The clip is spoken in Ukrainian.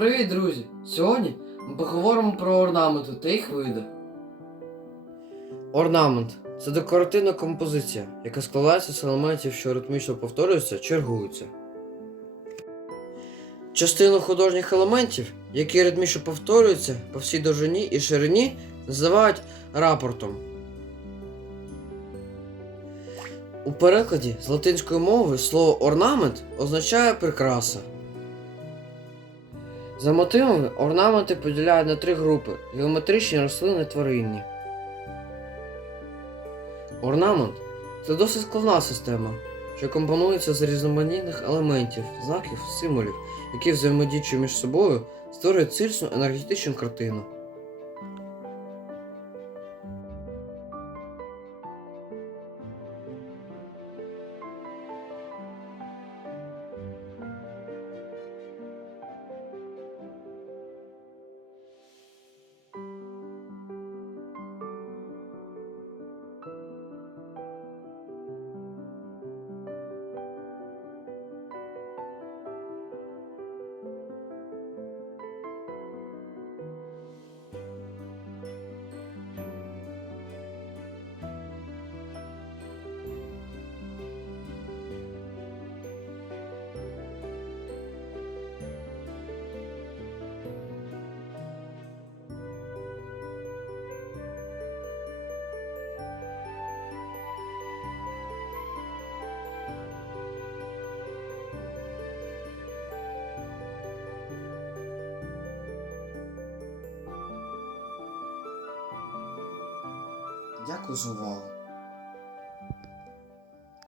Привіт, друзі! Сьогодні ми поговоримо про орнаменти та їх види. Орнамент це декоративна композиція, яка складається з елементів, що ритмічно повторюються, чергуються. Частину художніх елементів, які ритмічно повторюються по всій довжині і ширині, називають рапортом. У перекладі з латинської мови слово орнамент означає прикраса. За мотивами орнаменти поділяють на три групи геометричні рослини тваринні. Орнамент це досить складна система, що компонується з різноманітних елементів, знаків, символів, які взаємодіючи між собою створюють цільсну енергетичну картину. Дякую за увагу.